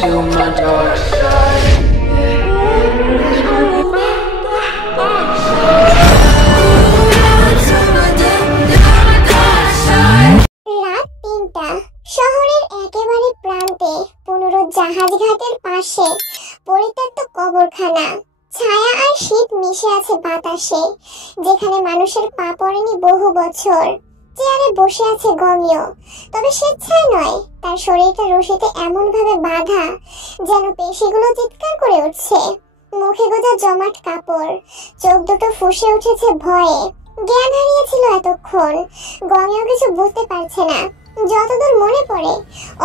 to my dark side. রাত ৩টা। শহরের একেবারে প্রান্তে ১৫ জাহাজ ঘাটের পাশে পরিত্যক্ত কবরখানা। ছায়া আর শীত মিশে আছে বাতাসে, যেখানে মানুষের পা পড়েনি বহু বছর। চেয়ারে বসে আছে গমিও, তবে স্বেচ্ছায় নয়। তার শরীরটা রশিতে এমন ভাবে বাঁধা যেন পেশিগুলো চিৎকার করে উঠছে। মুখে গোজা জমাট কাপড়, চোখ দুটো ফুঁসে উঠেছে ভয়ে। জ্ঞান হারিয়েছিল এতক্ষণ। গমিও কিছু বুঝতে পারছে না। যতদূর মনে পড়ে,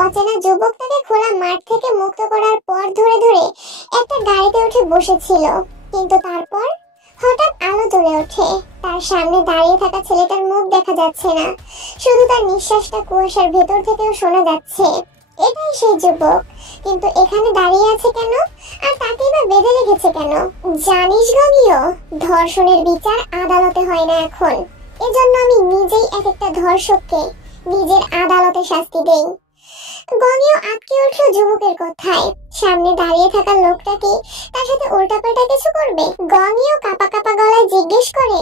অচেনা যুবকটাকে খোলা মাঠ থেকে মুক্ত করার পর ধরে ধরে একটা গাড়িতে উঠে বসেছিল। কিন্তু তারপর হঠাৎ আলো জ্বলে ওঠে। তার সামনে দাঁড়িয়ে থাকা ছেলেটার মুখ দেখা যাচ্ছে না, শুধু তার নিঃশ্বাসটা কুয়াশার ভেতর থেকেও শোনা যাচ্ছে। এটাই সেই যুবক, কিন্তু এখানে দাঁড়িয়ে আছে কেন? আর তাকেই বা বেঁধে রেখেছে কেন? জানিস গমিও, ধর্ষণের বিচার আদালতে হয় না এখন। এজন্য আমি নিজেই এক একটা ধর্ষককে নিজের আদালতে শাস্তি দেই। গমিও আটকে উঠল যুবকের কথায়। সামনে দাঁড়িয়ে থাকা লোকটাকে তার সাথে উল্টাপাল্টা কিছু করবে। গমিও কাঁপা কাঁপা গলায় জিজ্ঞেস করে,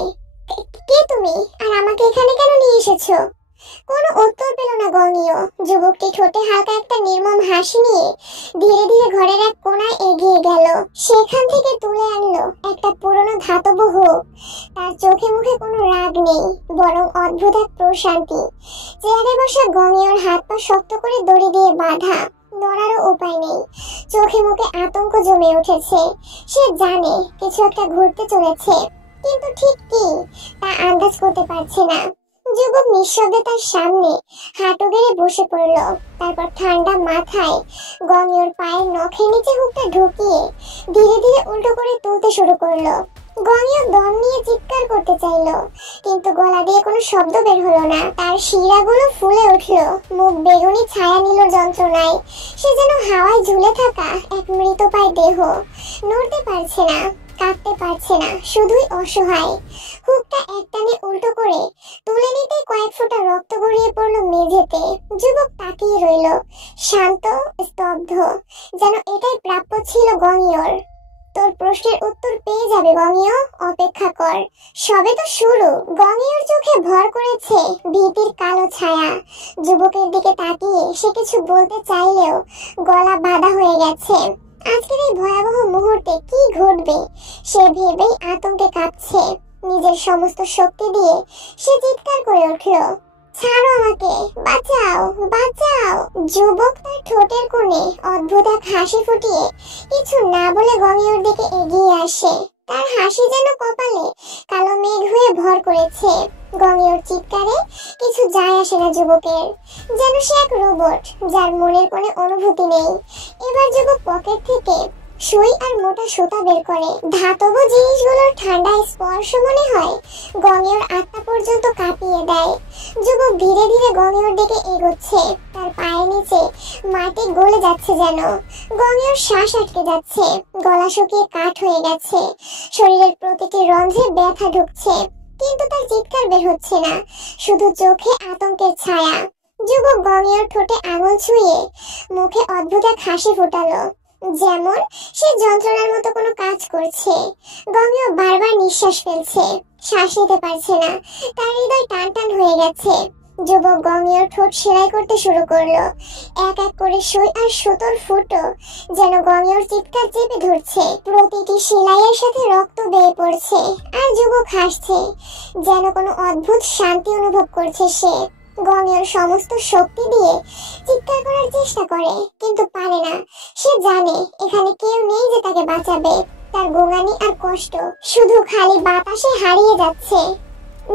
কে তুমি, আর আমাকে এখানে কেন নিয়ে এসেছো? কোনো উত্তর পেল না গমিও। যুবকটি ঠোঁটে হালকা একটা নির্মম হাসি নিয়ে ধীরে ধীরে ঘরের এক কোণায় এগিয়ে গেল। সেখান থেকে তুলে আনলো একটা পুরনো ধাতব হুক। তার চোখে মুখে কোনো রাগ নেই, বরং অদ্ভুত এক প্রশান্তি। চেয়ারে বসা গমিওর হাত পা শক্ত করে দড়ি দিয়ে বাঁধা, নড়ারও উপায় নেই। চোখে মুখে আতঙ্ক জমে উঠেছে। সে জানে কিছু একটা ঘটতে চলেছে, কিন্তু ঠিক কি তা আন্দাজ করতে পারছে না। যুবক নিঃশব্দে তার সামনে হাঁটু গেড়ে বসে পড়ল। তারপর ঠান্ডা মাথায় গমিওর পায়ের নখের নিচে হুকটা ঢুকিয়ে ধীরে ধীরে উল্টো করে তুলতে শুরু করলো। গমিও দম নিয়ে চিৎকার করতে চাইলো, কিন্তু গলা দিয়ে কোনো শব্দ বের হলো না। তার শিরাগুলো ফুলে উঠলো, মুখ বেগুনি ছায়া নিল যন্ত্রণায়। সে যেন হাওয়ায় ঝুলে থাকা এক মৃতপ্রায় দেহ। নড়তে পারছে না, কাঁদতে পারছে না, শুধুই অসহায়। হুকটা একটানে উল্টো করে তুলে নিতে কয়েক ফোঁটা রক্ত গড়িয়ে পড়লো মেঝেতে। যুবক তাকিয়ে রইল, শান্ত, স্তব্ধ, যেন এটাই প্রাপ্য ছিল গমিওর। তোর প্রশ্নের উত্তর পেয়ে যাবে গমিও, অপেক্ষা কর, সবে তো শুরু। গমিওর চোখে ভর করেছে ভীতির কালো ছায়া। যুবকের দিকে তাকিয়ে সে কিছু বলতে চাইলেও গলা বাঁধা হয়ে গেছে। আজকের এই ভয়াবহ মুহূর্তে কি ঘটবে সে ভেবেই আতঙ্কে কাঁপছে। নিজের সমস্ত শক্তি দিয়ে সে চিৎকার করে উঠল, ছাড়ো আমাকে, বাঁচাও, বাঁচাও। যুবক তার ঠোঁটের কোণে অদ্ভুত এক হাসি ফুটিয়ে কিছু না বলে গমিওর দিকে এগিয়ে আসে। তার হাসি যেন কপালে কালো মেঘ হয়ে ভর করেছে। গমিওর চিৎকারে কিছু যায় আসে না যুবকের, যেন সে এক রোবট যার মনের কোনো অনুভূতি নেই। এবার যুবক পকেট থেকে সুই আর মোটা সুতা বের করে। ধাতব জিনিসগুলোর ঠান্ডা স্পর্শ মনে হয় গমিওর আত্মা পর্যন্ত কাঁপিয়ে দেয়। যুবক ধীরে ধীরে গমিওর দিকে এগোচ্ছে। তার পায়ের নিচে মাটি গলে যাচ্ছে যেন। গমিওর শ্বাস আটকে যাচ্ছে, গলা শুকিয়ে কাঠ হয়ে গেছে। শরীরের প্রতিটি রন্ধ্রে ব্যথা ঢুকছে, কিন্তু তার চিৎকার বের হচ্ছে না, শুধু চোখে আতঙ্কের ছায়া। যুবক গমিওর ঠোঁটে আঙুল ছুঁয়ে মুখে অদ্ভুত এক হাসি ফোটালো, যেমন সে যন্ত্রণার মতো কোনো কাজ করছে। গমিও বারবার নিঃশ্বাস ফেলছে, শ্বাস নিতে পারছে না, তার হৃদয় টান টান হয়ে গেছে। যুবক গমিওর ঠোঁট সেলাই করতে শুরু করলো। এক এক করে সুই আর সুতোর ফুটো যেন গমিওর চিৎকার চেপে ধরছে। প্রতিটি সেলাইয়ের সাথে রক্ত বেয়ে পড়ছে, আর যুবক হাসছে, যেন কোনো অদ্ভুত শান্তি অনুভব করছে সে। গমিওর সমস্ত শক্তি দিয়ে চিৎকার করার চেষ্টা করে, কিন্তু পারে না। সে জানে এখানে কেউ নেই যে তাকে বাঁচাবে। তার গোঙানি আর কষ্ট শুধু খালি বাতাসে হারিয়ে যাচ্ছে।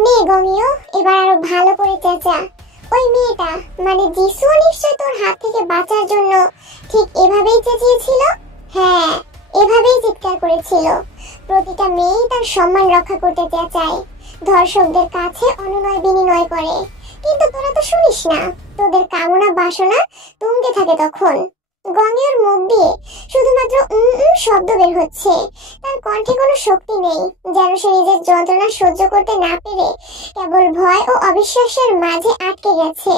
নে গমিও, এবার আরো ভালো করে চেঁচা। ওই মেয়েটা, মানে যিশুও নিশ্চয় তোর হাত থেকে বাঁচার জন্য ঠিক এভাবেই চেঁচিয়েছিল। হ্যাঁ, এভাবেই চিৎকার করেছিল। প্রতিটা মেয়েই তার সম্মান রক্ষা করতে চেঁচায়, ধর্ষকদের কাছে অনুনয় বিনিময় করে। কিন্তু তোরা তো শুনিস না, তোদের কামনা বাসনা তুঙ্গে থাকে তখন। গঙ্গের মুখ দিয়ে শুধুমাত্র শব্দ বের হচ্ছে। তার কণ্ঠে কোনো শক্তি নেই, যেন সে নিজের যন্ত্রণা সহ্য করতে না পেরে কেবল ভয় ও অবিশ্বাসের মাঝে আটকে গেছে।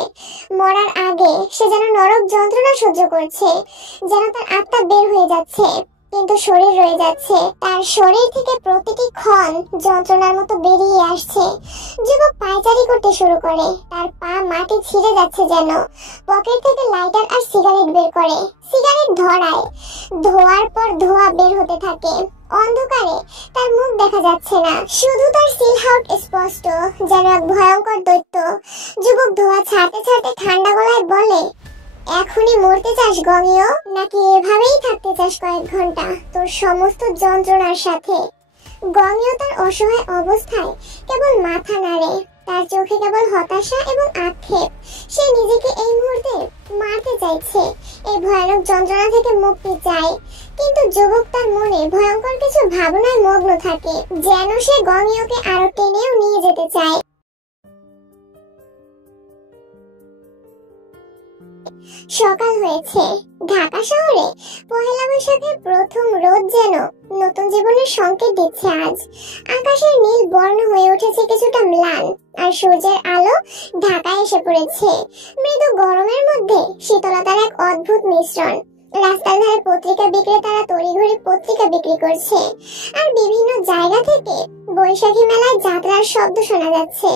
মরার আগে সে যেন নরক যন্ত্রণা সহ্য করছে, যেন তার আত্মা বের হয়ে যাচ্ছে কিন্তু শরীর রয়ে যাচ্ছে। তার শরীর থেকে প্রতিটি ক্ষণ যন্ত্রণার মতো বেরিয়ে আসছে। যুবক পায়চারি করতে শুরু করে, তার পা মাটি ছিঁড়ে যাচ্ছে যেন। পকেট থেকে লাইটার আর সিগারেট বের করে, সিগারেট ধরায়, ধোয়ার পর ধোঁয়া বের হতে থাকে। অন্ধকারে তার মুখ দেখা যাচ্ছে না, শুধু তার সিলহাউট স্পষ্ট, যেন এক ভয়ঙ্কর দৈত্য। যুবক ধোঁয়া ছাড়তে ছাড়তে ঠান্ডা গলায় বলে, এখনই মরতে চাস গমিও, নাকি এভাবেই থাকতে চাস কয়েক ঘন্টা তোর সমস্ত যন্ত্রণার সাথে? গমিও তার অসহায় অবস্থায় কেবল মাথা নাড়ে, তার চোখে কেবল হতাশা এবং আক্ষেপ। সে নিজেকে এই মুহূর্তে মারতে চাইছে, এই ভয়ানক যন্ত্রণা থেকে মুক্তি চায়। কিন্তু যুবক তার মনে ভয়ঙ্কর কিছু ভাবনায় মগ্ন থাকে, যেন সে গমিওকে আরো টেনেও নিয়ে যেতে চায়। সকাল হয়েছে। ঢাকা শহরে পহেলা বৈশাখের প্রথম রোদ যেন নতুন জীবনের সংকেত দিচ্ছে আজ। আকাশের নীল বর্ণ হয়ে উঠেছে কিছুটা ম্লান, আর সূর্যের আলো ঢাকায় এসে পড়েছে। মৃদু গরমের মধ্যে শীতলতার এক অদ্ভুত মিশ্রণ। রাস্তার ধারে পত্রিকা বিক্রেতারা তড়িঘড়ি পত্রিকা বিক্রি করছে, আর বিভিন্ন জায়গা থেকে বৈশাখী মেলায় যাত্রার শব্দ শোনা যাচ্ছে।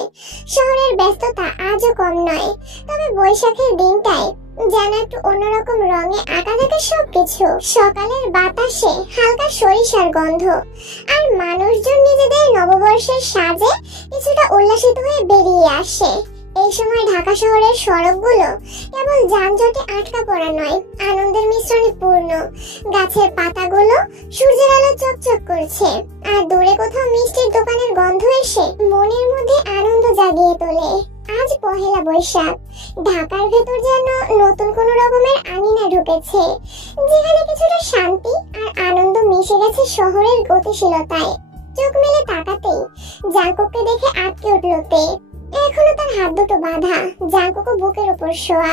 শহরের ব্যস্ততা আজও কম নয়, তবে বৈশাখের দিনটায় যেন একটু অন্যরকম রঙে আঁকা থাকে সবকিছু। সকালের বাতাসে হালকা সরিষার গন্ধ, আর মানুষজন নিজেদের নববর্ষের সাজে কিছুটা উল্লাসিত হয়ে বেরিয়ে আসে। এই সময় ঢাকা শহরের সড়কগুলো কেবল যানজটে আটকা পড়া নয়, আনন্দের মিশ্রণে পূর্ণ। গাছের পাতাগুলো সূর্যের আলো চকচক করছে, আর দূরে কোথাও মিষ্টির দোকানের গন্ধ এসে মনের মধ্যে আনন্দ জাগিয়ে তোলে। আজ পহেলা বৈশাখ। ঢাকার ভেতর যেন নতুন কোন রকমের আঙিনা ঢুকেছে, যেখানে কিছুটা শান্তি আর আনন্দ মিশে গেছে শহরের গতিশীলতায়। চোখ মেলে তাকাতেই জাঙ্কুককে দেখে আটকে উঠল তে। এখনো তার হাত দুটো বাঁধা, জাঙ্কুকও বুকের উপর শোয়া।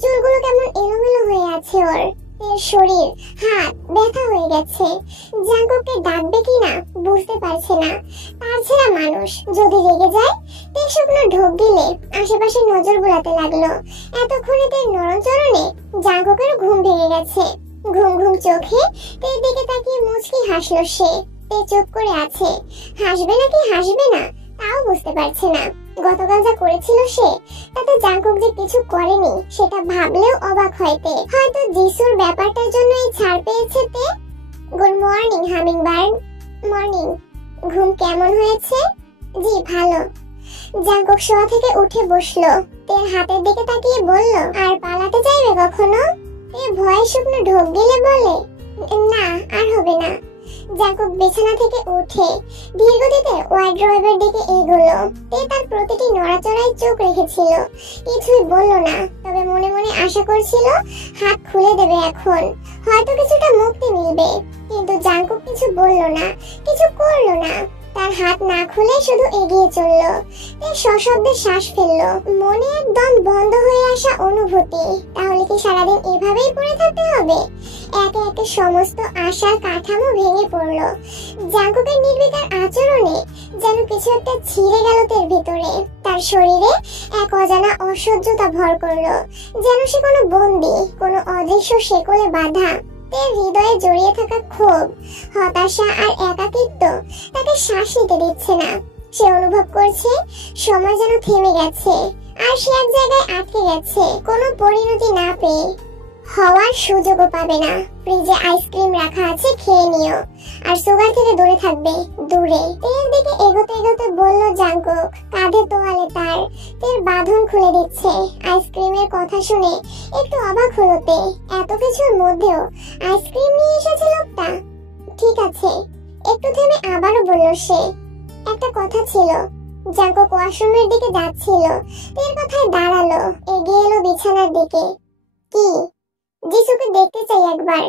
চুলগুলো কেমন এলোমেলো হয়ে আছে ওর। এর শরীর, হাত ব্যথা হয়ে গেছে। জাঙ্কুককে ডাকবে কিনা বুঝতে পারছে না। তার ছেঁড়া মানুষ যদি রেগে যায়, তে শুকনো ঢোক গেলে আশেপাশে নজর বুলাতে লাগলো। এতক্ষণে তের নরম চরণে জাঙ্কুকের ঘুম ভেঙে গেছে। ঘুম ঘুম চোখে তের দিকে তাকিয়ে মুচকি হাসলো সে। তে চুপ করে আছে, হাসবে নাকি হাসবে না তাও বুঝতে পারছে না। গতকাল যা করেছিল সে, তাতে জাঙ্কুক যে কিছু করেনি সেটা ভাবলেও অবাক হয়তে। হয়তো যিশুর ব্যাপারটার জন্য এই ছাড় পেয়েছে তে। Good morning hummingbird. মর্নিং। ঘুম কেমন হয়েছে? জি ভালো। জাঙ্কুক শোয়া থেকে উঠে বসলো, তের হাতের দিকে তাকিয়ে বলল, আর পালাতে চাইবে কখনো? তে ভয়ে শুকনো ঢোক গেলে বলে, না আর হবে না। জাঙ্কুক বিছানা থেকে উঠে ধীরগতিতে ওয়ার্ড্রোবের দিকে এগোলো। তে তার প্রতিটি নড়াচড়ায় চোখ রেখেছিল, কিছুই বলল না, তবে মনে মনে আশা করছিল হাত খুলে দেবে এখন, হয়তো কিছুটা মুক্তি মিলবে। কিন্তু জাঙ্কুক কিছু বলল না, কিছু করলো না। তার হাত না খুলে শুধু এগিয়ে চলল। তে সশব্দে শ্বাস ফেললো, মনে একদম বন্ধ হয়ে আসা অনুভূতি। তাহলে কি সারাদিন এভাবেই পড়ে থাকতে হবে? একে একে সমস্ত আশার কাঠামো ভেঙে পড়লো। জাঙ্কুকের নির্বিকার আচরণে যেন কিছু একটা ছিঁড়ে গেল তের ভিতরে। তার শরীরে এক অজানা অসহ্যতা ভর করলো, যেন সে কোনো বন্দী, কোনো অদৃশ্য শেকলে বাঁধা। তের হৃদয়ে জড়িয়ে থাকা ক্ষোভ, হতাশা আর একাকিত্ব তাকে শ্বাস নিতে দিচ্ছে না। সে অনুভব করছে সময় যেন থেমে গেছে, আর সে এক জায়গায় আটকে গেছে, কোনো পরিণতি না পেয়ে। হওয়ার সুযোগও পাবে না। ফ্রিজে আইসক্রিম রাখা আছে, খেয়ে নিও, আর সুগার থেকে দূরে থাকবে, দূরে। তের দিকে এগোতে এগোতে বলল জাঙ্কুক, কাঁধে তোয়ালে তার। তের বাঁধন খুলে দিচ্ছে। আইসক্রিমের কথা শুনে একটু অবাক হলো তে। এত কিছুর মধ্যেও আইসক্রিম নিয়ে এসেছে লোকটা। ঠিক আছে, একটু থেমে আবারও বলল সে, একটা কথা ছিল। জাঙ্কুক ওয়াশরুমের দিকে যাচ্ছিল, তের কথায় দাঁড়ালো, এগিয়ে এলো বিছানার দিকে। কি? যিশুকে দেখতে চাই একবার,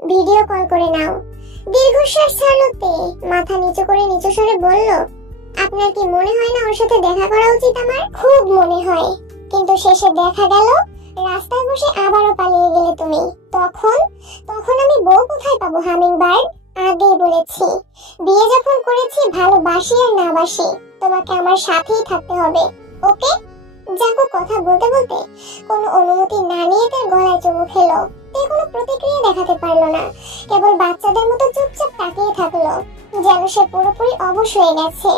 ভিডিও কল করে নাও। দীর্ঘশ্বাস ছাড়লো তে, মাথা নিচু করে নিচু স্বরে বলল, আপনার কি মনে হয় না ওর সাথে দেখা করা উচিত আমার? খুব মনে হয়, কিন্তু শেষে দেখা গেল রাস্তায় বসে আবারও পালিয়ে গেলে তুমি। তখন তখন আমি বউ কোথায় পাবো হামিংবার্ড? আগেই বলেছি, বিয়ে যখন করেছি ভালোবাসি আর না বাসি তোমাকে আমার সাথেই থাকতে হবে, ওকে? জাঙ্কুক কথা বলতে বলতে কোনো অনুমতি না নিয়ে তার গলায় চুমু খেলো। কোনো প্রতিক্রিয়া দেখাতে পারলো না, কেবল বাচ্চাদের মতো চুপচাপ তাকিয়ে থাকলো, যেন সে পুরোপুরি অবশ হয়ে গেছে।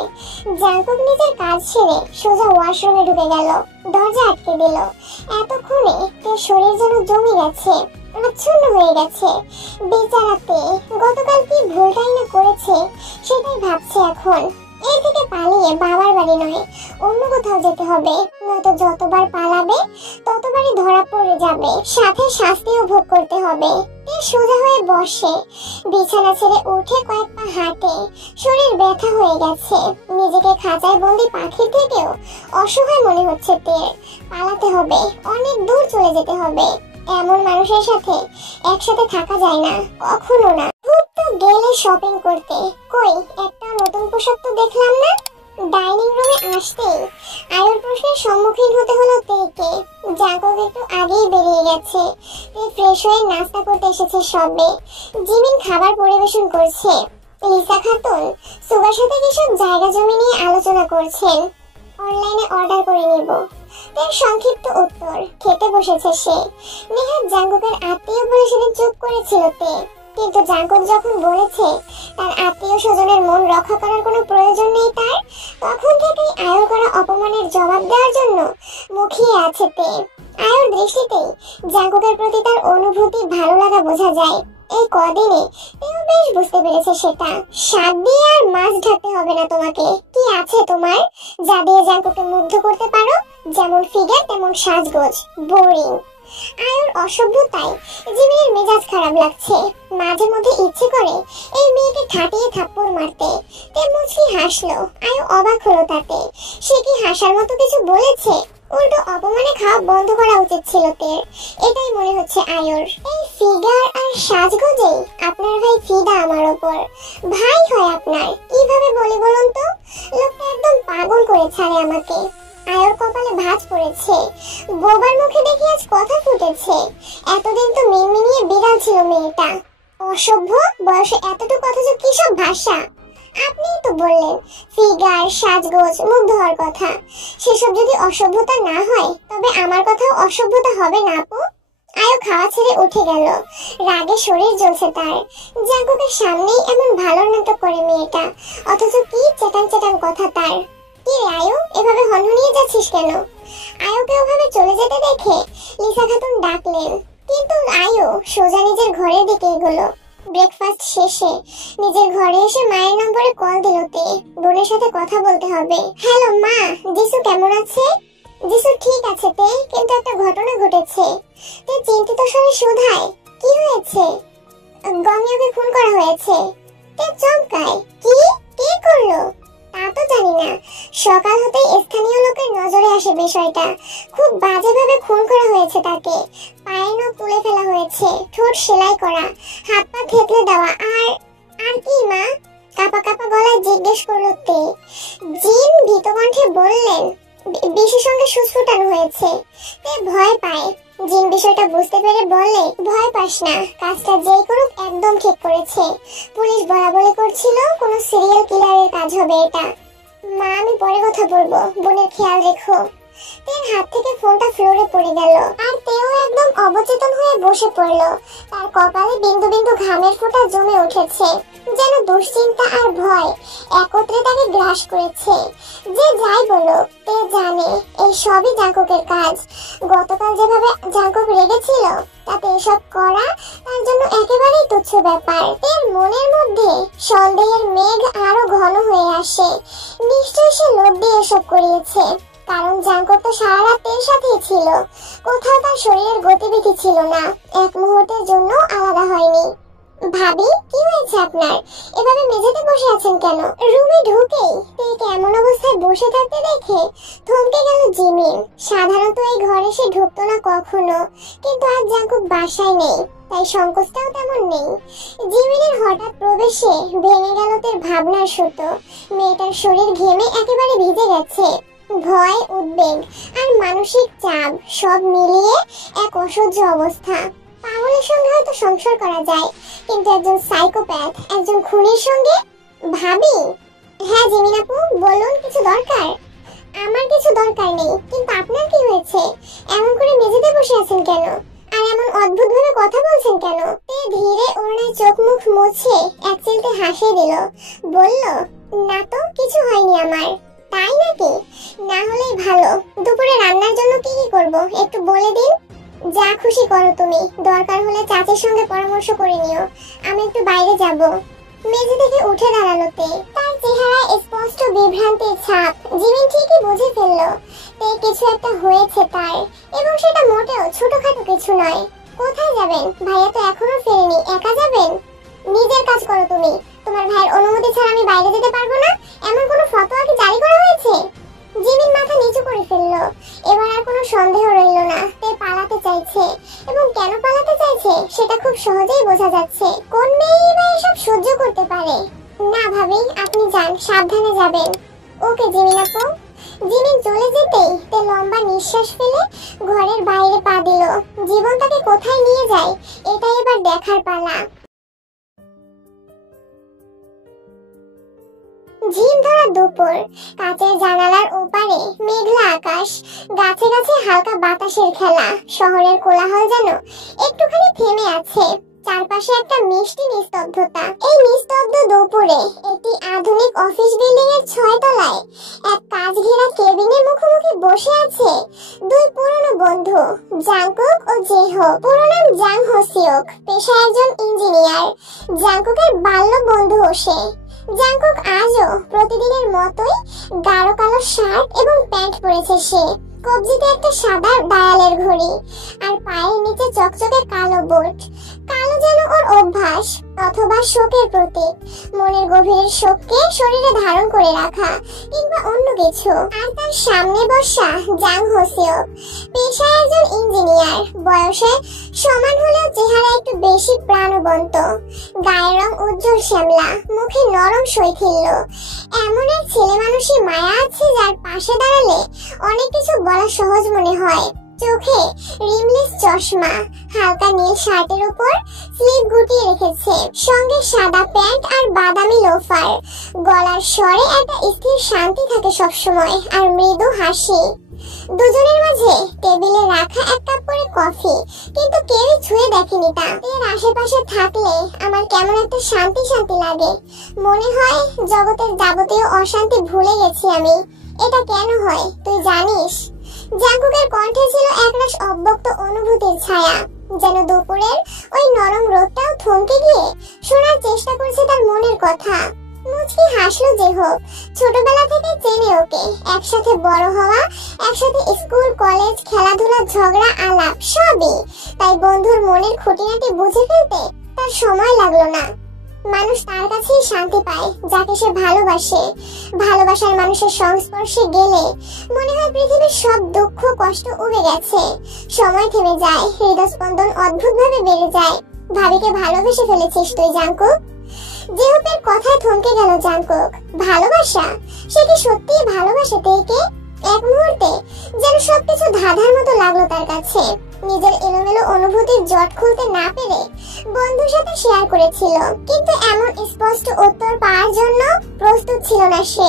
জাঙ্কুক নিজের কাজ সেরে সোজা ওয়াশরুমে ঢুকে গেল, দরজা আটকে দিল। এতক্ষণে তার শরীর যেন জমে গেছে, আচ্ছন্ন হয়ে গেছে। বেচারাতে গতকাল কি ভুলটাই না করেছে সেটাই ভাবছে এখন। এর থেকে পালিয়ে বাবার বাড়ি নয় অন্য কোথাও যেতে হবে, নয়তো যতবার পালাবে ততবারই ধরা পড়ে যাবে, সাথে শাস্তিও ভোগ করতে হবে। সোজা হয়ে বসে, বিছানা ছেড়ে উঠে কয়েক পা হাঁটে। শরীর ব্যথা হয়ে গেছে, নিজেকে খাঁচায় বন্দি পাখির থেকেও অসহায় মনে হচ্ছে তের। পালাতে হবে, অনেক দূর চলে যেতে হবে। এমন মানুষের সাথে একসাথে থাকা যায় না, কখনো না। খুব তো গেলে শপিং করতে, কই একটা নতুন পোশাক তো দেখলাম না। ডাইনিং রুমে আসতেই আয়ুর প্রশ্নের সম্মুখীন হতে হলো তেকে। জাঙ্কুক একটু আগেই বেরিয়ে গেছে, তে ফ্রেশ হয়ে নাস্তা করতে এসেছে সবে। জিমিন খাবার পরিবেশন করছে। লিসা খাতুন সুগার সাথে কিসব জায়গা জমি নিয়ে আলোচনা করছেন। অনলাইনে অর্ডার করে নিব, তার সংক্ষিপ্ত উত্তর। খেতে বসেছে সে। নেহাত জাঙ্কুকের আত্মীয় বলে সেদিন চুপ করেছিল তে, কিন্তু জাঙ্কুক যখন বলেছে তার আত্মীয় স্বজনের মন রক্ষা করার কোনো প্রয়োজন নেই তার, তখন থেকেই আয়ুর করা অপমানের জবাব দেওয়ার জন্য মুখিয়ে আছে তে। আয়ুর দৃষ্টিতেই জাঙ্কুকের প্রতি তার অনুভূতি, ভালো লাগা বোঝা যায়। এই কদিনে তেও বেশ বুঝতে পেরেছে সেটা। স্বাদ দিয়ে আর মাছ ঢাকতে হবে না তোমাকে। কি আছে তোমার যা দিয়ে জাঙ্কুকে মুগ্ধ করতে পারো? যেমন ফিগার তেমন সাজগোজ। বোরিং। আয়ুর অসভ্যতায় জিমিনের মেজাজ খারাপ লাগছে। মাঝে মধ্যে ইচ্ছে করে এই মেয়েকে ঠাটিয়ে থাপ্পড় মারতে। তে মুচকি হাসলো। আয়ু অবাক হলো তাতে। সে কি হাসার মতো কিছু বলেছে? উল্টো অপমানে খাওয়া বন্ধ করা উচিত ছিল তের, এটাই মনে হচ্ছে আয়ুর। এই ফিগার আর সাজগোজেই আপনার ভাই ফিদা আমার ওপর। ভাই হয় আপনার? কিভাবে বলি বলুন তো? লোকটা একদম পাগল করে ছাড়ে আমাকে। আয়ুর কপালে ভাঁজ পড়েছে। বোবার মুখে দেখি আজ কথা ফুটেছে। এতদিন তো মিনমিনিয়ে বিড়াল ছিল মেয়েটা। অসভ্য, বয়সে এতটুকু অথচ কি সব ভাষা! আপনিই তো বললেন ফিগার সাজগোজ মুগ্ধ হওয়ার কথা। সেসব যদি অসভ্যতা না হয় তবে আমার কথাও অসভ্যতা হবে না আপু? আয়ু খাওয়া ছেড়ে উঠে গেল। রাগে শরীর জ্বলছে তার। জাঙ্কুকের সামনেই এমন ভালো নাটক করে মেয়েটা, অথচ কি চেটান চেটান কথা তার। কি রে আয়ু, এভাবে হনহনিয়ে যাচ্ছিস কেন? আয়ুকে ওভাবে চলে যেতে দেখে লিসা খাতুন ডাকলেন, কিন্তু আয়ু সোজা নিজের ঘরের দিকে এগোলো। ব্রেকফাস্ট শেষে নিজের ঘরে এসে মায়ের নম্বরে কল দিল তে। বোনের সাথে কথা বলতে হবে। হ্যালো মা, জিসু কেমন আছে? জিসু ঠিক আছে তে, কিন্তু একটা ঘটনা ঘটেছে। তে চিন্তিত স্বরে শোধায়, কি হয়েছে? গমিওকে খুন করা হয়েছে। তে চমকায়, কি? কে করলো? তা তো জানি না। সকাল হতেই স্থানীয় লোকের নজরে আসে বিষয়টা। খুব বাজেভাবে খুন করা হয়েছে তাকে। পায়ের নখ তুলে ফেলা হয়েছে, ঠোঁট সেলাই করা, হাত পা থেতলে দেওয়া। আর আর কি মা? কাপা কাপা গলায় জিজ্ঞেস করলো তে। জিন ভীত কণ্ঠে বললেন, বিষের সঙ্গে সুচ ফুটানো হয়েছে। তে ভয় পায়। জিন বিষয়টা বুঝতে পেরে বলে, ভয় পাস না, কাজটা যেই করুক একদম ঠিক করেছে। পুলিশ বলা বলে করছিল কোনো সিরিয়াল কিলারের কাজ হবে এটা। মা আমি পরে কথা বলবো, বোনের খেয়াল রেখো। তের হাত থেকে ফোনটা ফ্লোরে পড়ে গেল, আর তেও একদম অবচেতন হয়ে বসে পড়লো। তার কপালে বিন্দু বিন্দু ঘামের ফোঁটা জমে উঠেছে, যেন দুশ্চিন্তা আর ভয় একত্রে তাকে গ্রাস করেছে। যে যাই বলো, তে জানে এই সবই জাঙ্কুকের কাজ। গতকাল যেভাবে জাঙ্কুক রেগেছিল, তাতে এসব করা তার জন্য একেবারেই তুচ্ছ ব্যাপার। তের মনের মধ্যে সন্দেহের মেঘ আরো ঘন হয়ে আসে। নিশ্চয়ই সে লোক দিয়ে এসব করিয়েছে, কারণ জাঙ্কুক তো সারা রাত তের সাথেই ছিল। কোথাও তার শরীরের গতিবিধি ছিল না, এক মুহূর্তের জন্য আলাদা হয়নি। ভাবি কি হয়েছে আপনার? এভাবে মেঝেতে বসে আছেন কেন? রুমে ঢুকেই তেকে এমন অবস্থায় বসে থাকতে দেখে থমকে গেল জিমিন। সাধারণত এই ঘরে সে ঢুকতো না কখনো, কিন্তু আজ জাঙ্কুক বাসায় নেই, তাই সংকোচটাও তেমন নেই। জিমিনের হঠাৎ প্রবেশে ভেঙে গেল তের ভাবনার সুতো। মেয়েটার শরীর ঘেমে একেবারে ভিজে গেছে। ভয়, উদ্বেগ আর মানসিক চাপ সব মিলিয়ে এক অসহ্য অবস্থা। পাগলের সঙ্গে হয়তো সংসার করা যায়, কিন্তু একজন সাইকোপ্যাথ, একজন খুনির সঙ্গে? ভাবি। হ্যাঁ জিমিন আপু, বলুন, কিছু দরকার? আমার কিছু দরকার নেই, কিন্তু আপনার কি হয়েছে? এমন করে মেঝেতে বসে আছেন কেন? আর এমন অদ্ভুত ভাবে কথা বলছেন কেন? তে ধীরে ওড়নায় চোখ মুখ মুছে এক চিলতে হাসি দিল, বলল, না তো কিছু হয়নি আমার। তাই নাকি? না হলেই ভালো। দুপুরে রান্নার জন্য কি কি করব একটু বলে দিন। যা খুশি করো তুমি, দরকার হলে চাচির সঙ্গে পরামর্শ করে নিও। আমি একটু বাইরে যাব। মেঝে থেকে উঠে দাঁড়ালো তে। তার চেহারায় স্পষ্ট বিভ্রান্তির ছাপ। জিমিন ঠিকই বুঝে ফেলল তে কিছু একটা হয়েছে তার, এবং সেটা মোটেও ছোটখাটো কিছু নয়। কোথায় যাবেন? ভাইয়া তো এখনো ফেরেনি, একা যাবেন? নিজের কাজ করো তুমি। তোমার ভাইয়ের অনুমতি ছাড়া আমি বাইরে যেতে পারবো না, এমন কোনো ফতোয়া কি জারি করা হয়েছে? জিমিন মাথা নিচু করে ফেলল। এবার আর কোনো সন্দেহ রইল না, তে পালাতে চাইছে, এবং কেন পালাতে চাইছে সেটা খুব সহজেই বোঝা যাচ্ছে। কোন মেয়েই বা এসব সহ্য করতে পারে? না ভাবি, আপনি যান, সাবধানে যাবেন। ওকে জিমিন আপু। জিমিন চলে যেতেই তে লম্বা নিঃশ্বাস ফেলে ঘরের বাইরে পা দিল। জীবন তাকে কোথায় নিয়ে যায় এটাই এবার দেখার পালা। ঝিম ধরা দুপুর, কাঁচের জানালার ওপারে মেঘলা আকাশ, গাছে গাছে হালকা বাতাসের খেলা। শহরের কোলাহল যেন একটুখানি থেমে আছে, চারপাশে একটা মিষ্টি নিস্তব্ধতা। এই নিস্তব্ধ দুপুরে একটি আধুনিক অফিস বিল্ডিং এর 6 তলায় এক কাঁচ ঘেরা কেবিনে মুখোমুখি বসে আছে দুই পুরনো বন্ধু, জাংকুক ও জেহো। পুরো নাম জাং হো সিওক, পেশায় একজন ইঞ্জিনিয়ার। জাংকুকের বাল্য বন্ধু সে। জাংকুক আজও প্রতিদিনের মতোই গাঢ় কালো শার্ট এবং প্যান্ট পরেছে সে। কবজিতে একটা সাদা ডায়ালের ঘড়ি, আর পায়ের নিচে চকচকে কালো বুট। কালো যেন ওর অভ্যাস, অথবা শোকের প্রতীক। মনের গভীরের শোককে শরীরে ধারণ করে রাখা, কিংবা অন্য কিছু। আর তার সামনে বসা জাং হো সিওক, পেশায় একজন ইঞ্জিনিয়ার। বয়সে সমান হলেও চেহারা একটু বেশি প্রাণবন্ত। গায়ের রং উজ্জ্বল শ্যামলা, মুখে নরম শৈথিল্য। এমন এক ছেলে মানুষই মায়া আছে যার পাশে দাঁড়ালে অনেক কিছু বলা সহজ মনে হয়। চোখে রিমলেস চশমা, হালকা নীল শার্টের উপর স্লিভ গুটিয়ে রেখেছে, সঙ্গে সাদা প্যান্ট আর বাদামি লোফার। গলার স্বরে একটা স্থির শান্তি থাকে সবসময়, আর মৃদু হাসি। দুজনের মাঝে টেবিলে রাখা এক কাপ করে কফি, কিন্তু কেউই ছুঁয়ে দেখেনি তা। এর আশেপাশে থাকলে আমার কেমন একটা শান্তি শান্তি লাগে। মনে হয় জগতের যাবতীয় অশান্তি ভুলে গেছি আমি। এটা কেন হয় তুই জানিস? জাংকুকের কণ্ঠে ছিল একরাশ অব্যক্ত অনুভূতির ছায়া, যেন দুপুরের ওই নরম রোদটাও থমকে গিয়ে শোনার চেষ্টা করছে তার মনের কথা। মুচকি হাসলো জেহো। ছোটবেলা থেকে চেনে ওকে, একসাথে বড় হওয়া, একসাথে স্কুল কলেজ খেলাধুলা ঝগড়া আলাপ সবই। তাই বন্ধুর মনের খুঁটিনাটি বুঝে ফেলতে তার সময় লাগলো না। মানুষ তার কাছেই শান্তি পায় যাকে সে ভালোবাসে। ভালোবাসার মানুষের সংস্পর্শে গেলে মনে হয় পৃথিবীর সব দুঃখ কষ্ট উড়ে গেছে। সময় থেমে যায়, হৃদস্পন্দন অদ্ভুতভাবে বেড়ে যায়। ভাবিকে ভালোবেসে ফেলেছিস তুই জাংকুক? জেহোপের কথায় থমকে গেল জাংকুক। ভালোবাসা? সে কি সত্যিই ভালোবাসে তেকে? এক মুহূর্তে যেন সবকিছু ধাঁধার মতো লাগলো তার কাছে। নিজের এলোমেলো অনুভূতির জট খুলতে না পেরে বন্ধুর সাথে শেয়ার করেছিল, কিন্তু এমন স্পষ্ট উত্তর পাওয়ার জন্য প্রস্তুত ছিল না সে।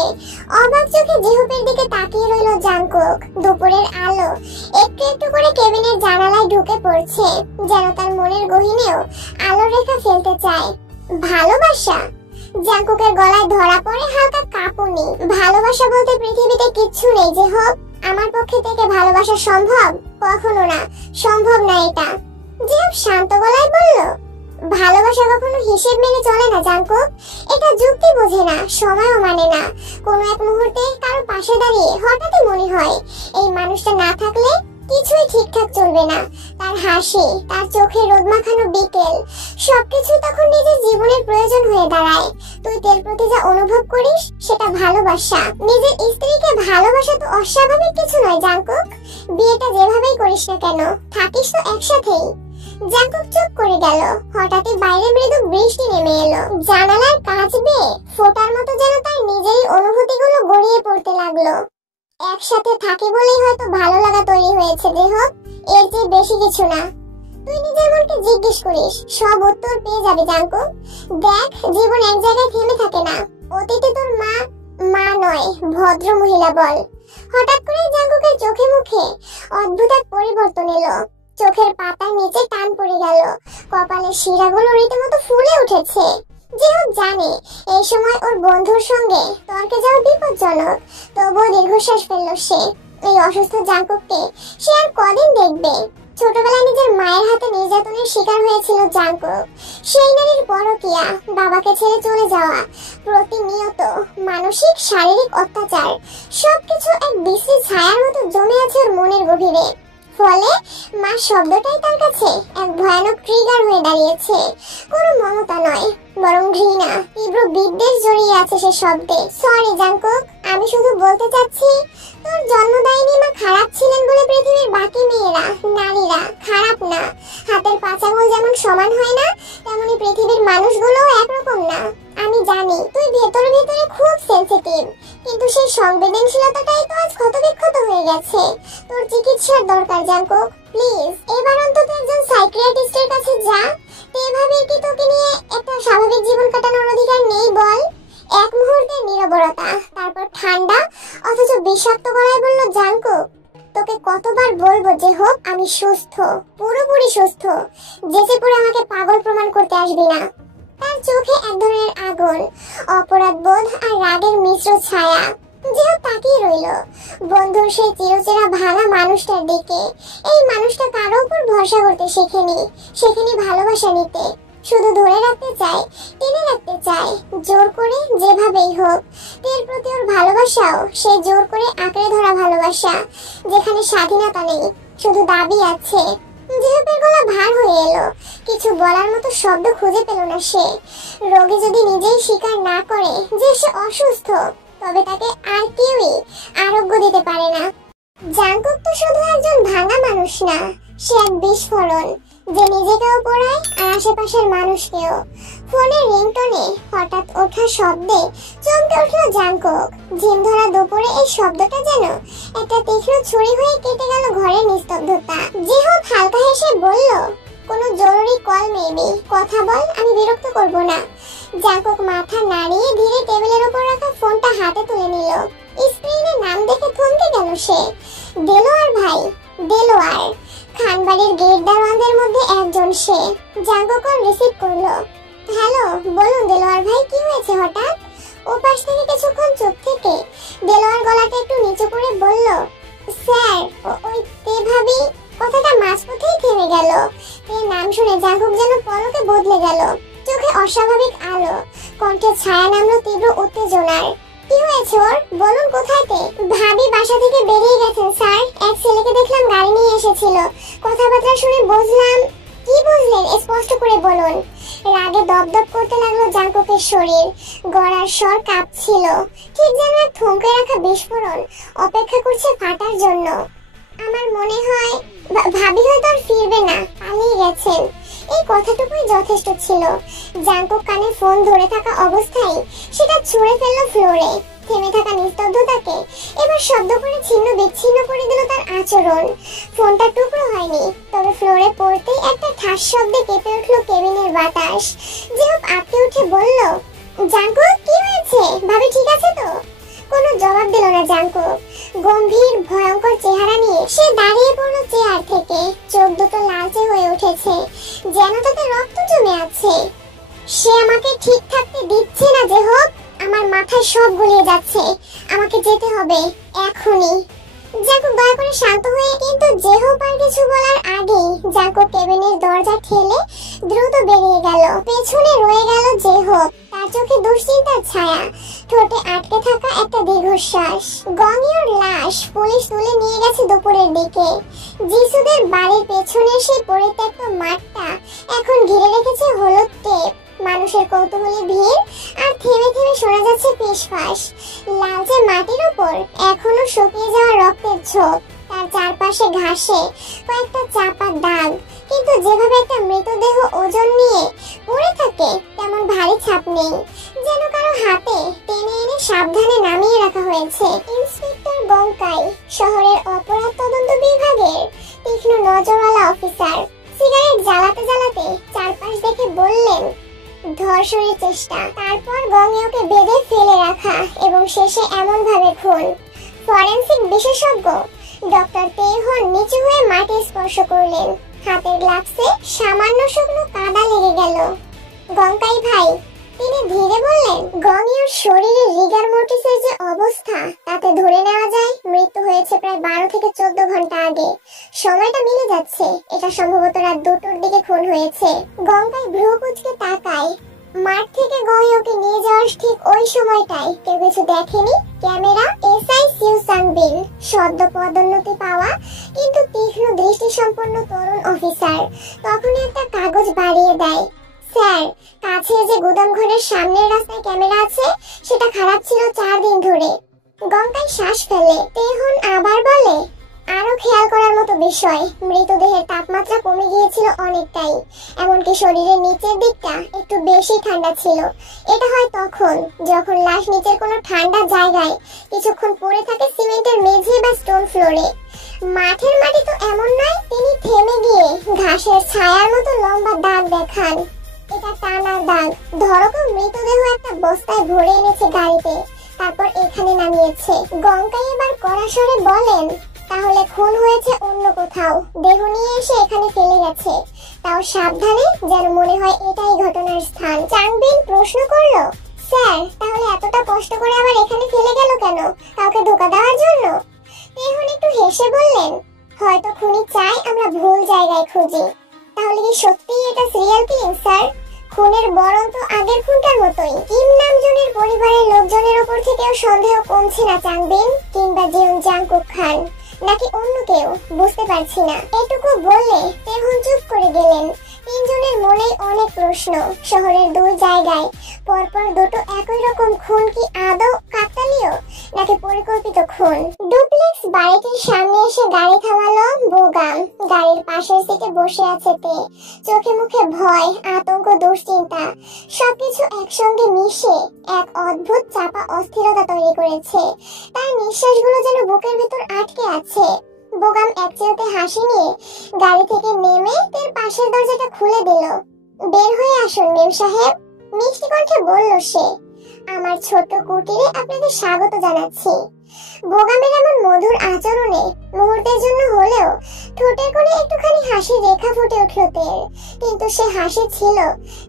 অবাক চোখে জেহোপের দিকে তাকিয়ে রইল জাংকুক। দুপুরের আলো একটু একটু করে কেবিনের জানালায় ঢুকে পড়ছে, যেন তার মনের গহীনেও আলোর রেখা ফেলতে চায়। ভালোবাসা? জাংকুকের গলায় ধরা পড়ে হালকা কাঁপুনি। ভালোবাসা বলতে পৃথিবীতে কিচ্ছু নেই জেহোপ। আমার পক্ষে থেকে ভালোবাসা সম্ভব? কখনো না, সম্ভব না এটা। জেহোপ শান্ত গলায় বলল, ভালোবাসা কখনো হিসেব মেনে চলে না জাংকুক। এটা যুক্তি বোঝে না, সময়ও মানে না। কোনো এক মুহূর্তে কারো পাশে দাঁড়িয়ে হঠাৎই মনে হয় এই মানুষটা না থাকলে কিছুই ঠিকঠাক চলবে না। তার হাসি, তার চোখে রোদ মাখানো বিকেল, সবকিছু তখন নিজের জীবনের প্রয়োজন হয়ে দাঁড়ায়। তুই তের প্রতি যা অনুভব করিস সেটা ভালোবাসা। নিজের স্ত্রীকে ভালোবাসা তো অস্বাভাবিক কিছু নয় জাংকুক। বিয়েটা যেভাবেই করিস না কেন, থাকিস তো একসাথেই। জাংকুক চুপ করে গেল। হঠাৎই বাইরে মৃদু বৃষ্টি নেমে এলো। জানালার কাঁচ বেয়ে ফোঁটার মতো যেন তার নিজেরই অনুভূতিগুলো গড়িয়ে পড়তে লাগলো। একসাথে থাকি বলেই হয়তো ভালো লাগা তৈরি হয়েছে দেহব, এর চেয়ে বেশি কিছু না। তুই নিজের মনকে জিজ্ঞেস করিস, সব উত্তর পেয়ে যাবি জাঙ্কু। দেখ, জীবন এক জায়গায় থেমে থাকে না। অতীতে তোর মা মা নয়, ভদ্র মহিলা বল। হঠাৎ করে জাঙ্কুকের চোখে মুখে অদ্ভুত এক পরিবর্তন এলো। চোখের পাতার নিচে টান পড়ে গেল, কপালের শিরাগুলো রীতিমতো ফুলে উঠেছে। যেহব জানে এই সময় ওর বন্ধুর সঙ্গে তর্কে যাওয়া বিপজ্জনক, তবুও দীর্ঘশ্বাস ফেলল সে। এই অসুস্থ জাঙ্কুককে সে আর কদিন দেখবে? ছোটবেলায় নিজের মায়ের হাতে নির্যাতনের শিকার হয়েছিল জাঙ্কুক। সেই নারীর পরকীয়া, বাবাকে ছেড়ে চলে যাওয়া, প্রতিনিয়ত মানসিক শারীরিক অত্যাচার, সবকিছু এক বিশ্রী ছায়ার মতো জমে আছে ওর মনের গভীরে। ফলে মা শব্দটাই তার কাছে এক ভয়ানক ট্রিগার হয়ে দাঁড়িয়েছে। কোনো মমতা নয়, বরং ঘৃণা, তীব্র বিদ্বেষ জড়িয়ে আছে সে শব্দে। সরি জাঙ্কুক, আমি শুধু বলতে চাচ্ছি, তোর জন্মদায়িনী মা খারাপ ছিলেন বলে পৃথিবীর বাকি মেয়েরা, নারীরা খারাপ না। হাতের পাঁচ আঙুল যেমন সমান হয় না, তেমনি পৃথিবীর মানুষগুলোও একরকম না। আমি জানি তুই ভেতরে ভেতরে খুব সেনসিটিভ, কিন্তু সেই সংবেদনশীলতাটাই তো আজ ক্ষতবিক্ষত হয়ে গেছে। তোর চিকিৎসার দরকার জাঙ্কুক, প্লিজ এবার অন্তত একজন সাইকিয়াট্রিস্টের কাছে যা। এভাবে কি তোকে নিয়ে একটা স্বাভাবিক জীবন কাটানোর অধিকার নেই বল? এক মুহূর্তের নীরবতা, তারপর ঠান্ডা অথচ বিষাক্ত গলায় বলল জাঙ্কুক, তোকে কতবার বলবো যে হোক আমি সুস্থ, পুরোপুরি সুস্থ। যেচে পড়ে আমাকে পাগল প্রমাণ করতে আসবি না। তার চোখে এক ধরনের আগুন, অপরাধ বোধ আর রাগের মিশ্র ছায়া। যেও তাকিয়ে রইল বন্ধুর সেই চিরচেরা ভাঙা মানুষটার দিকে। এই মানুষটা কারো উপর ভরসা করতে শেখেনি ভালোবাসা নিতে। শুধু ধরে রাখতে চায়, টেনে রাখতে চায়, জোর করে যেভাবেই হোক। এর প্রতি ওর ভালোবাসাও সেই জোর করে আঁকড়ে ধরা ভালোবাসা, যেখানে স্বাধীনতা নেই, শুধু দাবি আছে। যেহেতু গলা ভার হয়ে এলো, কিছু বলার মতো শব্দ খুঁজে পেল না সে। রোগী যদি নিজেই স্বীকার না করে যে সে অসুস্থ, তবে তাকে আর কেউই আরোগ্য দিতে পারে না। জাঙ্কুক তো শুধু একজন ভাঙা মানুষ না, সে এক বিস্ফোরণ, যে নিজেকেও পোড়ায় আর আশেপাশের মানুষকেও। ফোনের রিংটনে হঠাৎ ওঠা শব্দে চমকে উঠল জাঙ্কুক। ঝিম ধরা দুপুরে এই শব্দটা যেন একটা তীক্ষ্ণ ছুরি হয়ে কেটে গেল ঘরের নিস্তব্ধতা। যেহব হালকা হেসে বলল, কোনো জরুরি কল মেবি, কথা বল, আমি বিরক্ত করব না। জাঙ্কুক মাথা নাড়িয়ে ধীরে টেবিলের উপর রাখা ফোনটা হাতে তুলে নিল। স্ক্রিনে নাম দেখে থমকে গেল সে। দেলোয়ার ভাই, দেলোয়ার, খানবাড়ির গেট দারোয়ানদের মধ্যে একজন সে। জাঙ্কুক কল রিসিভ করলো। হ্যালো, বলুন দেলোয়ার ভাই, কি হয়েছে হঠাৎ? ও পাশ থেকে কিছুক্ষণ চুপ থেকে দেলোয়ার গলাটা একটু নিচু করে বলল, স্যার ওই তে ভাবি। কথাটা মাঝপথেই থেমে গেল। এর নাম শুনে জাঙ্কুক যেন পলকে বদলে গেল। চোখে অস্বাভাবিক আলো, কণ্ঠে ছায়া নামলো তীব্র উত্তেজনার। কি হয়েছে ওর, বলুন কোথায় তে? ভাবি বাসা থেকে বেরিয়ে গেছেন স্যার, এক ছেলেকে দেখলাম গাড়ি নিয়ে এসেছিল। কথাবার্তা শুনে বুঝলাম। কি বুঝলেন স্পষ্ট করে বলুন। রাগে দপদপ করতে লাগলো জাঙ্কুকের শরীর, গলার স্বর কাঁপছিল, ঠিক যেন এক থমকে রাখা বিস্ফোরণ অপেক্ষা করছে ফাটার জন্য। আমার মনে হয় ভাবি হয়তো আর ফিরবে না, পালিয়ে গেছেন। এই কথাটুকুই যথেষ্ট ছিল। জাঙ্কুক কানে ফোন ধরে থাকা অবস্থায় সেটা ছুঁড়ে ফেললো ফ্লোরে। থেমে থাকা নিস্তব্ধতাকে এবার শব্দ করে ছিন্ন বিচ্ছিন্ন করে দিল তার আচরণ। ফোনটা টুকরো হয়নি, তবে ফ্লোরে পড়তেই একটা ঠাস শব্দে কেঁপে উঠল কেবিনের বাতাস। যেহব আঁতকে উঠে বলল, জাঙ্কুক কি হয়েছে, ভাবি ঠিক আছে তো? কোনো জবাব দিল না জাঙ্কুক। গম্ভীর ভয়ঙ্কর চেহারা নিয়ে সে দাঁড়িয়ে পড়লো চেয়ার থেকে। চোখ দুটো লালচে হয়ে উঠেছে, যেন তাতে রক্ত জমে আছে। সে আমাকে ঠিক থাকতে দিচ্ছে না যেহব, আমার মাথায় সব গুলিয়ে যাচ্ছে। আমাকে যেতে হবে এখনই। জাঙ্কুক দয়া করে শান্ত হয়ে, কিন্তু যেহব আর কিছু বলার আগেই জাঙ্কুক কেবিনের দরজা ঠেলে দ্রুত বেরিয়ে গেল। পেছনে রয়ে গেল যেহব, তার চোখে দুশ্চিন্তার ছায়া, ঠোঁটে আটকে থাকা একটা দীর্ঘশ্বাস। গঙ্গিওর লাশ পুলিশ তুলে নিয়ে গেছে দুপুরের দিকে। জিসুদের বাড়ির পেছনে সেই পরিত্যক্ত মাঠটা এখন ঘিরে রেখেছে হলুদ টেপ। মানুষের কৌতূহলী ভিড়, আর থেমে থেমে শোনা যাচ্ছে ফিসফাস। লালচে মাটির উপর এখনো শুকিয়ে যাওয়া রক্তের ছোপ। তার চারপাশে ঘাসে কয়েকটা চাপা দাগ, কিন্তু যেভাবে একটা মৃতদেহ ওজন নিয়ে পড়ে থাকে তেমন ভারী ছাপ নেই, যেন কারো হাতে টেনে এনে সাবধানে নামিয়ে রাখা হয়েছে। ইন্সপেক্টর গঙ্কাই শহরের অপরাধ তদন্ত বিভাগের তীক্ষ্ণ নজরওয়ালা অফিসার সিগারেট জ্বালাতে জ্বালাতে চারপাশ দেখে বললেন, ধর্ষণের চেষ্টা, তারপর গঙ্গেয়কে বেঁধে ফেলে রাখা এবং শেষে এমন ভাবে খুন। ফরেনসিক বিশেষজ্ঞ ডক্টর তেহন নিচু হয়ে মাটি স্পর্শ করলেন। হাতের গ্লাভসে সামান্য শুকনো কাদা লেগে গেল। গঙ্কাই ভাই, তিনি ধীরে বললেন, গঙ্গেয়র শরীরে রিগার মোর্টিসের যে অবস্থা তাতে ধরে নেওয়া যায় মৃত্যু হয়েছে প্রায় 12 থেকে 14 ঘন্টা আগে। সময়টা মিলে যাচ্ছে, এটা সম্ভবত রাত 2টোর দিকে খুন হয়েছে। গঙ্কাই ভ্রু কুঁচকে তাকায়। মাঠ থেকে গঙ্গেয়কে নিয়ে যাওয়ার ঠিক ওই সময়টায় কেউ কিছু দেখেনি। ক্যামেরা এসআই সিউ সাংবিন, সদ্য পদোন্নতি পাওয়া কিন্তু তীক্ষ্ণ দৃষ্টিসম্পন্ন তরুণ অফিসার, তখনই একটা কাগজ বাড়িয়ে দেয়। স্যার, কাছে যে গুদাম ঘরের সামনের রাস্তায় ক্যামেরা আছে সেটা খারাপ ছিল 4 দিন ধরে। গঙ্কাই শ্বাস ফেলে। তেহন আবার বলে, আরো খেয়াল করার মতো বিষয়, মৃতদেহের তাপমাত্রা কমে গিয়েছিল অনেকটাই, এমনকি শরীরের নিচের দিকটা একটু বেশি ঠান্ডা ছিল। এটা হয় তখন যখন লাশ নিচের কোনো ঠান্ডা জায়গায় কিছুক্ষণ পড়ে থাকে সিমেন্টের মেঝে বা স্টোন ফ্লোরে। মাঠের মাটি তো এমন নয়। তিনি থেমে গিয়ে ঘাসের ছায়ার মতো লম্বা দাগ দেখান। এটা টানা দাগ। ধরো কেউ মৃতদেহ একটা বস্তায় ভরে এনেছে গাড়িতে, তারপর এখানে নামিয়েছে। গঙ্কাই এবার কড়া স্বরে বলেন, তাহলে খুন হয়েছে অন্য কোথাও, দেহ নিয়ে এসে এখানে ফেলে গেছে, তাও সাবধানে, যেন মনে হয় এটাই ঘটনার স্থান। চাংবিন প্রশ্ন করলো, স্যার, তাহলে এতটা কষ্ট করে আবার এখানে ফেলে গেল কেন? কাউকে ধোকা দেওয়ার জন্য? তেহন একটু হেসে বললেন, হয়তো খুনি চাই আমরা ভুল জায়গায় খুঁজি। তাহলে কি সত্যিই এটা সিরিয়াল কিলিং স্যার? খুনের বরং তো আগের খুনটার মতোই। কিম নামজনের পরিবারের লোকজনের উপর থেকেও সন্দেহ কমছে না চাংবিন, কিংবা জিউন জাংকুক খান, নাকি অন্য কেউ, বুঝতে পারছি না। এটুকু বললে তেহন চুপ করে গেলেন। তিনজনের মনেই অনেক প্রশ্ন। শহরের 2 জায়গায় পরপর দুটো একই রকম খুন কি আদৌ কাকতালীয় নাকি পরিকল্পিত খুন? ডুপ্লেক্স বাড়িটির সামনে এসে গাড়ি থামালো বোগাম। গাড়ির পাশের সিটে বসে আছে তে। চোখে মুখে ভয়, আতঙ্ক, দুশ্চিন্তা সবকিছু একসঙ্গে মিশে এক অদ্ভুত চাপা অস্থিরতা তৈরি করেছে। তার নিঃশ্বাসগুলো যেন বুকের ভেতর আটকে আছে। বোগাম একচিলতে হাসি নিয়ে গাড়ি থেকে নেমে তের পাশের দরজাটা খুলে দিল। বের হয়ে আসুন মেম সাহেব, মিষ্টি কণ্ঠে বলল সে। আমার ছোট্ট কুটিরে আপনাদের স্বাগত জানাচ্ছি। বোগামের এমন মধুর আচরণে মুহূর্তের জন্য হলেও ঠোঁটের কোণে একটুখানি হাসির রেখা ফুটে উঠল তের, কিন্তু সে হাসি ছিল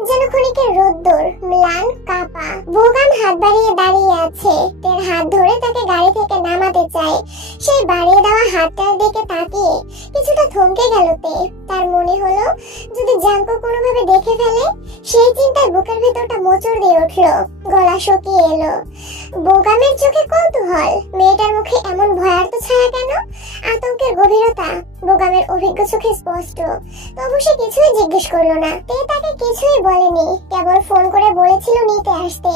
যেন ক্ষণিকের রোদ্দুর, ম্লান, কাপা। বোগাম হাত বাড়িয়ে দাঁড়িয়ে আছে। তের হাত ধরে তাকে গাড়ি থেকে নামাতে চায়। সেই বাড়িয়ে দেওয়া হাতটার দিকে তাকিয়ে কিছুটা থমকে গেল তে। তার মনে হলো যদি জাঙ্কু কোনোভাবে দেখে ফেলে। সেই চিন্তায় বুকের ভেতরটা মোচড় দিয়ে উঠল, গলা শুকিয়ে এলো। বোগামের চোখে কৌতূহল, মেয়েটার মুখে এমন ভয়ার্ত ছায়া কেন? আতঙ্কের গভীরতা বোগামের অভিজ্ঞ চোখে স্পষ্ট। তবু সে কিছুই জিজ্ঞেস করলো না। তে তাকে কিছুই বলেনি, কেবল ফোন করে বলেছিল নিতে আসতে।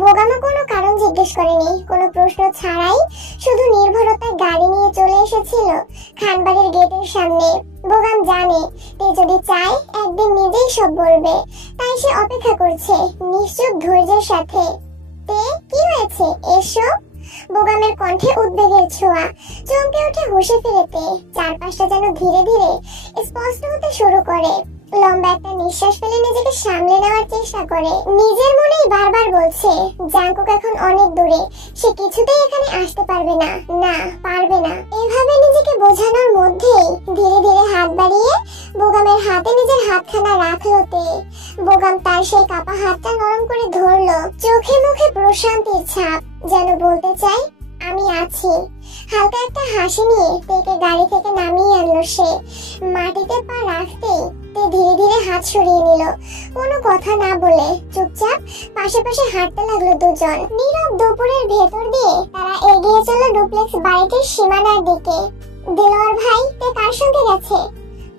বোগামও কোনো কারণ জিজ্ঞেস করেনি, কোনো প্রশ্ন ছাড়াই শুধু নির্ভরতায় গাড়ি নিয়ে চলে এসেছিল খানবাড়ির গেটের সামনে। বোগাম জানে তে যদি চায় একদিন নিজেই সব বলবে, তাই সে অপেক্ষা করছে নিশ্চুপ ধৈর্যের সাথে। তে, কি হয়েছে? এসো। বোগামের কণ্ঠে উদ্বেগের ছোঁয়া। চমকে উঠে হুঁশে ফিরেতে চারপাশটা যেন ধীরে ধীরে স্পষ্ট হতে শুরু করে। লম্বা একটা নিঃশ্বাস ফেলে নিজেকে সামলে নেওয়ার চেষ্টা করে। নিজের মনেই বারবার বলছে জাঙ্কুক এখন অনেক দূরে, সে কিছুতেই এখানে আসতে পারবে না, না পারবে না। এভাবে নিজেকে বোঝানোর মধ্যেই ধীরে ধীরে হাত বাড়িয়ে বোগামের হাতে নিজের হাতখানা রাখলো তে। বোগাম তার সেই কাপা হাতটা নরম করে ধরলো। চোখে মুখে প্রশান্তির ছাপ, যেন বলতে চাই আমি আছি। হালকা একটা হাসি নিয়ে তেকে গাড়ি থেকে নামিয়ে আনলো সে। মাটিতে পা রাখতেই তে ধীরে ধীরে হাত সরিয়ে নিল। কোনো কথা না বলে চুপচাপ পাশে পাশে হাঁটতে লাগলো দুজন। নীরব দুপুরের ভেতর দিয়ে তারা এগিয়ে চলল ডুপ্লেক্স বাড়িটির সীমানার দিকে। দেলোয়ার ভাই, তে কার সঙ্গে গেছে?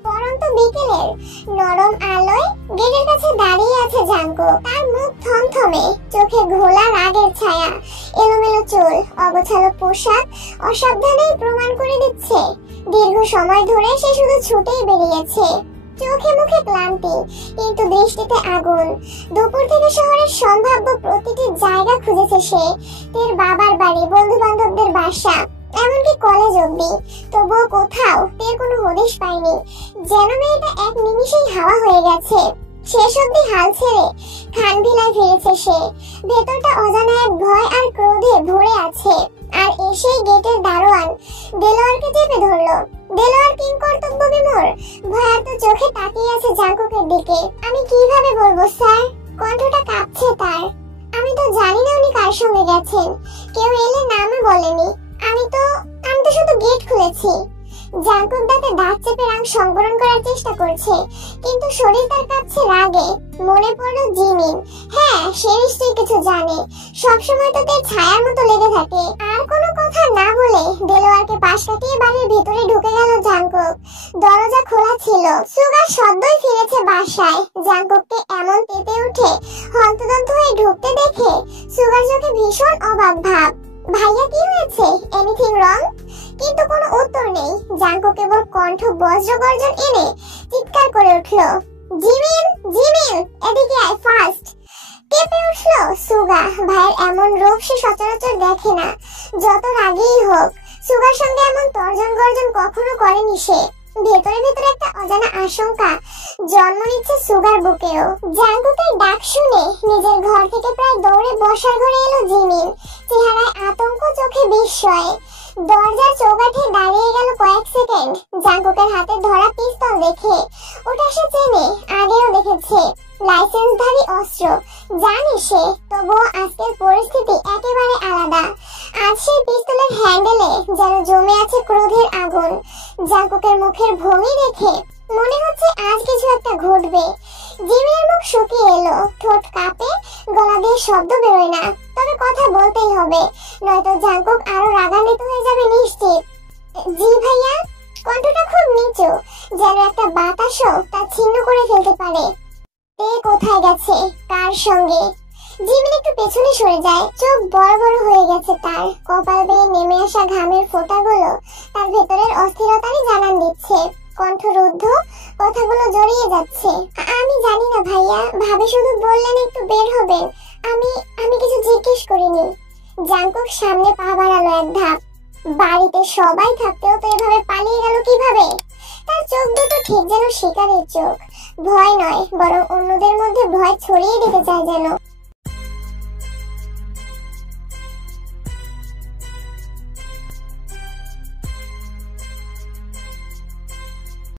পরন্ত বিকেলের নরম আলোয় গেটের কাছে দাঁড়িয়ে আছে জাঙ্কু। তার মুখ থমথমে, চোখে ঘোলা রাগের ছায়া। এলোমেলো চুল, অগোছালো পোশাক অসাবধানেই প্রমাণ করে দিচ্ছে দীর্ঘ সময় ধরে সে শুধু ছুটেই বেরিয়েছে। চোখে মুখে ক্লান্তি, কিন্তু দৃষ্টিতে আগুন। দুপুর থেকে শহরের সম্ভাব্য প্রতিটি জায়গা খুঁজেছে সে, তের বাবার বাড়ি, বন্ধু বান্ধবদের বাসা, এমনকি কলেজ অব্দি। তবুও কোথাও তের কোনো হদিশ পায়নি। যেন মেয়েটা এক নিমিষেই হাওয়া হয়ে গেছে। শেষ অব্দি হাল ছেড়ে খানভিলায় ফিরেছে সে। ভেতরটা অজানা এক ভয় আর ক্রোধে ভরে আছে। আর এসেই গেটের দারোয়ান দেলোয়ারকে চেপে ধরলো। দেলোয়ার কিং কর্তব্য বিমূঢ় ভয়ার্ত চোখে তাকিয়ে আছে জাঙ্কুকের দিকে। আমি কিভাবে বলবো স্যার? কণ্ঠটা কাঁপছে তার। আমি তো জানি না উনি কার সঙ্গে গেছেন। কেউ এলে নামও বলেনি। আমি তো শুধু গেট খুলেছি। জাঙ্কুক দাঁতে দাঁত চেপে রাগ সংবরণ করার চেষ্টা করছে, কিন্তু শরীর তার কাঁপছে রাগে। মনে পড়লো জিমিন। হ্যাঁ, সে নিশ্চয়ই কিছু জানে। সবসময় তো তার ছায়ার মতো লেগে থাকে। আর কোনো কথা না বলে দেলোয়ারকে পাশ কাটিয়ে বাড়ির ভেতরে ঢুকে গেল জাঙ্কুক। দরজা খোলা ছিল। সুগা সদ্যই ফিরেছে বাসায়। জাঙ্কুককে এমন তেতে উঠে হন্তদন্ত হয়ে ঢুকতে দেখে সুগার চোখে ভীষণ অবাক ভাব। ভাইয়া, কি হয়েছে? Anything wrong? কিন্তু কোনো উত্তর নেই। জাঙ্কুক কেবল কণ্ঠ বজ্র গর্জন এনে চিৎকার করে উঠল, জিমিন, জিমিন, এদিকে আয় ফাস্ট। কেঁপে উঠল সুগা। ভাইয়ের এমন রূপ সে সচরাচর দেখে না। যত রাগেই হোক, সুগার সঙ্গে এমন তর্জন গর্জন কখনো করেনি সে। ভেতরে ভেতরে একটা অজানা আশঙ্কা জন্ম নিচ্ছে সুগার বুকেও। জাঙ্কুকের ডাক শুনে নিজের ঘর থেকে প্রায় দৌড়ে বসার ঘরে এলো জিমিন। চেহারায় আতঙ্ক, চোখে বিস্ময়। দরজার চৌকাঠে দাঁড়িয়ে গেল কয়েক সেকেন্ড। জাঙ্কুকের হাতে ধরা পিস্তল দেখে ওটা সে চেনে, আগেও দেখেছে। লাইসেন্সধারী অস্ত্র জানে সে, তবুও আজকের পরিস্থিতি একেবারে আলাদা। আজ সেই পিস্তলের হ্যান্ডেলে যেন জমে আছে ক্রোধের আগুন। জাঙ্কুকের মুখের ভঙ্গি দেখে মনে হচ্ছে আজ কিছু একটা ঘটবে। জিমিনের মুখ শুকিয়ে এলো, ঠোঁট কাঁপে, গলা দিয়ে শব্দ বেরোয় না। তবে কথা বলতেই হবে, নয়তো জাঙ্কুক আরো রাগান্বিত হয়ে যাবে নিশ্চিত। জি ভাইয়া। কণ্ঠটা খুব নিচু, যেন একটা বাতাসও তা ছিন্ন করে ফেলতে পারে। তে কোথায় গেছে? কার সঙ্গে? জিমিন একটু পেছনে সরে যায়। চোখ বড় বড় হয়ে গেছে তার। কপাল বেয়ে নেমে আসা ঘামের ফোঁটাগুলো তার ভেতরের অস্থিরতারই জানান দিচ্ছে। কণ্ঠ রুদ্ধ, কথাগুলো জড়িয়ে যাচ্ছে। আমি জানি না ভাইয়া। ভাবে শুধু বললেন একটু বের হবেন। আমি কিছু জিজ্ঞেস করিনি। জাঙ্কুক সামনে পা বাড়ালো এক ধাপ। বাড়িতে সবাই থাকতেও তো এভাবে পালিয়ে গেল কিভাবে? তার চোখ দুটো ঠিক যেন শিকারের চোখ। ভয় নয়, বরং অন্যদের মধ্যে ভয় ছড়িয়ে দিতে চায় যেন।